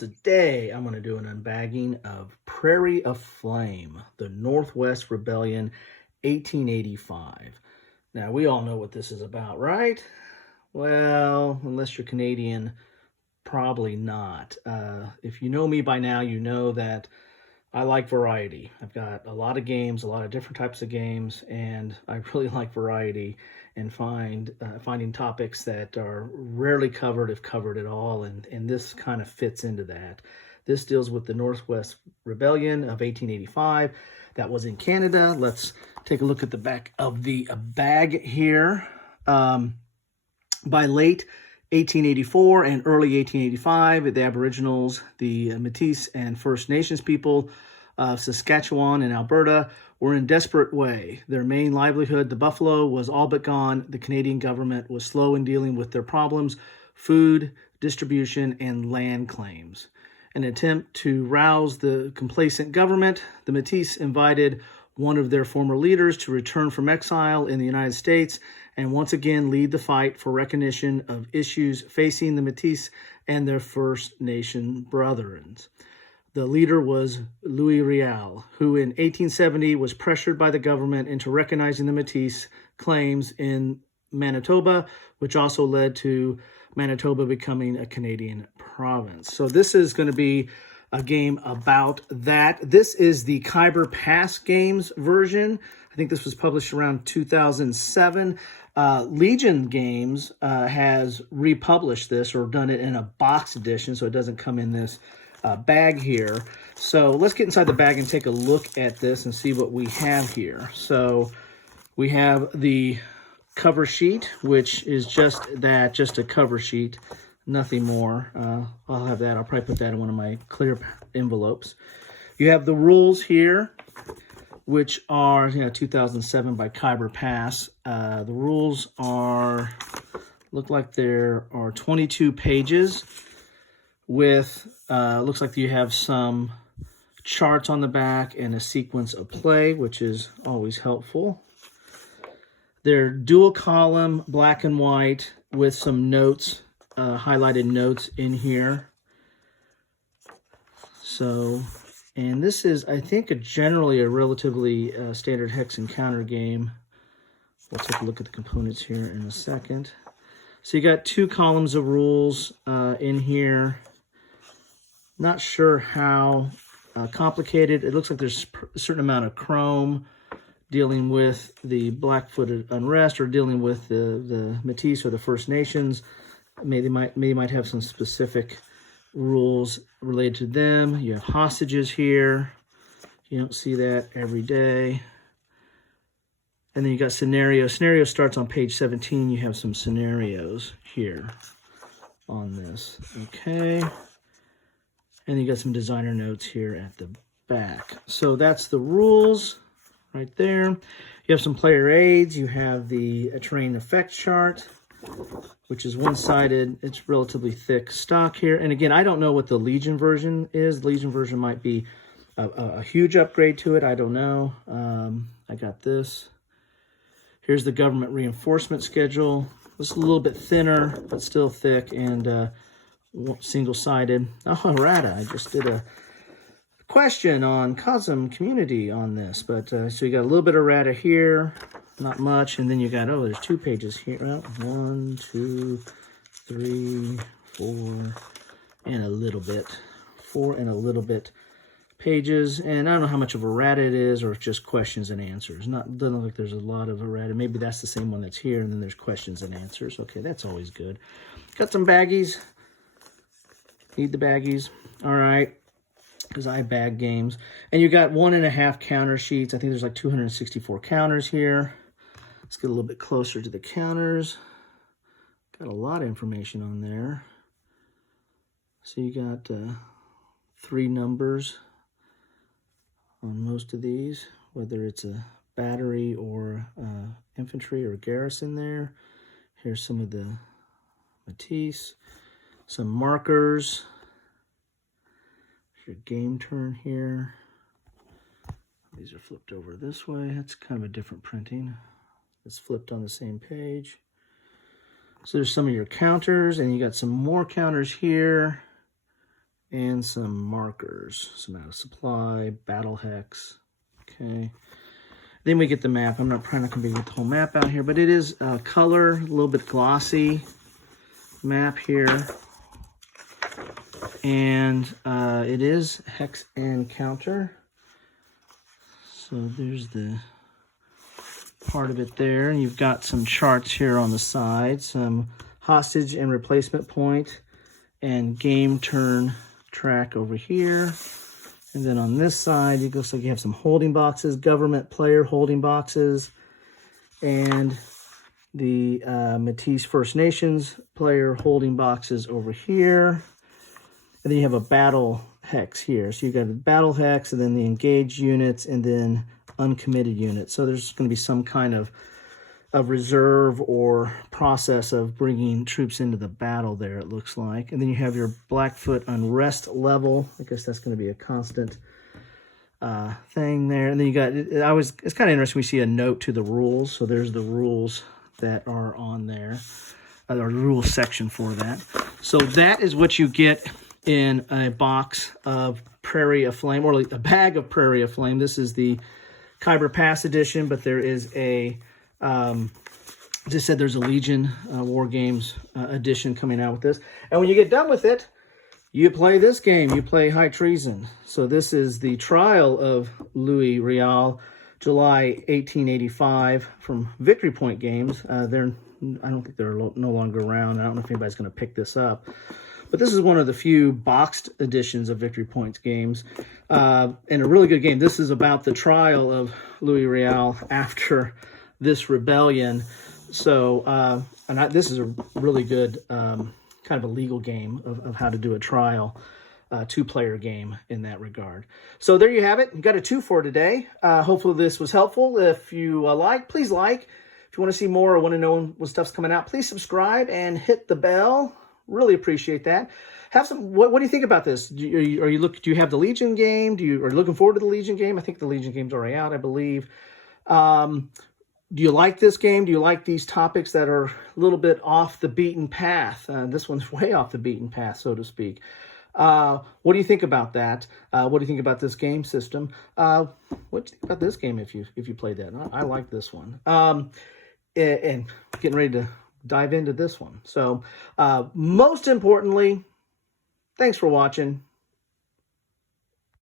today I'm going to do an unbagging of Prairie Aflame, the Northwest Rebellion, 1885. Now, we all know what this is about, right? Well, unless you're Canadian, probably not. If you know me by now, you know that I like variety. I've got a lot of games, a lot of different types of games, and I really like variety and finding topics that are rarely covered, if covered at all, and this kind of fits into that. This deals with the Northwest Rebellion of 1885. That was in Canada. Let's take a look at the back of the bag here. By late 1884 and early 1885, the Aboriginals, the Métis and First Nations people of Saskatchewan and Alberta were in desperate way. Their main livelihood, the buffalo, was all but gone. The Canadian government was slow in dealing with their problems: food, distribution, and land claims. In an attempt to rouse the complacent government, the Métis invited one of their former leaders to return from exile in the United States and once again lead the fight for recognition of issues facing the Métis and their First Nation brethren. The leader was Louis Riel, who in 1870 was pressured by the government into recognizing the Métis claims in Manitoba, which also led to Manitoba becoming a Canadian province. So this is going to be a game about that. This is the Khyber Pass Games version. I think this was published around 2007. Legion Games has republished this or done it in a box edition, so it doesn't come in this bag here. So let's get inside the bag and take a look at this and see what we have here. So we have the cover sheet, which is just that, just a cover sheet, nothing more. I'll have that. I'll probably put that in one of my clear envelopes. You have the rules here, which are 2007 by Khyber Pass. The rules look like there are 22 pages with, looks like you have some charts on the back and a sequence of play, which is always helpful. They're dual column, black and white, with some notes, highlighted notes in here. So, and this is, I think, generally a relatively standard hex and counter game. We'll take a look at the components here in a second. So you got two columns of rules in here. Not sure how complicated. It looks like there's a certain amount of chrome dealing with the Black-footed unrest or dealing with the Métis or the First Nations. Maybe might have some specific rules related to them. You have hostages here. You don't see that every day. And then you got scenarios. Scenario starts on page 17. You have some scenarios here on this. Okay. And you got some designer notes here at the back. So that's the rules right there. You have some player aids. You have the terrain effect chart, which is one-sided. It's relatively thick stock here. And again, I don't know what the Legion version is. The Legion version might be a huge upgrade to it. I don't know. I got this. Here's the government reinforcement schedule. This is a little bit thinner, but still thick and single-sided. Oh, errata. I just did a question on Cosm Community on this. But so you got a little bit of errata here. Not much. And then you got, there's 2 pages here. Well, 1, 2, 3, 4, and a little bit. 4 and a little bit pages. And I don't know how much of errata it is or it's just questions and answers. Doesn't look like there's a lot of errata. Maybe that's the same one that's here. And then there's questions and answers. Okay, that's always good. Got some baggies. Need the baggies. All right. Because I bag games. And you got 1.5 counter sheets. I think there's like 264 counters here. Let's get a little bit closer to the counters. Got a lot of information on there. So you got 3 numbers on most of these, whether it's a battery or infantry or garrison there. Here's some of the Métis. Some markers. Your game turn here. These are flipped over this way. That's kind of a different printing. It's flipped on the same page. So there's some of your counters, and you got some more counters here. and some markers, some out of supply, battle hex. Okay. Then we get the map. I'm not trying to get the whole map out here, but it is color, a little bit glossy map here. And it is hex and counter. So there's the part of it there. And you've got some charts here on the side, some hostage and replacement point, and game turn track over here. And then on this side, it looks like you have some holding boxes, government player holding boxes, and the Métis First Nations player holding boxes over here. And then you have a battle hex here. So you've got a battle hex, and then the engaged units, and then uncommitted units. So there's going to be some kind of reserve or process of bringing troops into the battle there, it looks like. And then you have your Blackfoot unrest level. I guess that's going to be a constant thing there. And then you got, it's kind of interesting, we see a note to the rules. So there's the rules that are on there, or the rules section for that. So that is what you get in a box of Prairie Aflame, or like a bag of Prairie Aflame. This is the Khyber Pass edition, but there is a as I said, there's a Legion War Games edition coming out with this. And when you get done with it, you play this game. You play High Treason. So this is the trial of Louis Riel, July 1885, from Victory Point Games. I don't think they're no longer around. I don't know if anybody's going to pick this up. But this is one of the few boxed editions of Victory Point's games. And a really good game. This is about the trial of Louis Riel after this rebellion. So, this is a really good kind of a legal game of how to do a trial, two-player game in that regard. So there you have it. You got a 2 for today. Hopefully this was helpful. If you please like. If you want to see more or want to know when stuff's coming out, please subscribe and hit the bell. Really appreciate that. Have some. What do you think about this? Do you have the Legion game? Are you looking forward to the Legion game? I think the Legion game's already out, I believe. Do you like this game? Do you like these topics that are a little bit off the beaten path? This one's way off the beaten path, so to speak. What do you think about that? What do you think about this game system? What do you think about this game if you played that? I like this one. And getting ready to dive into this one. So most importantly, thanks for watching.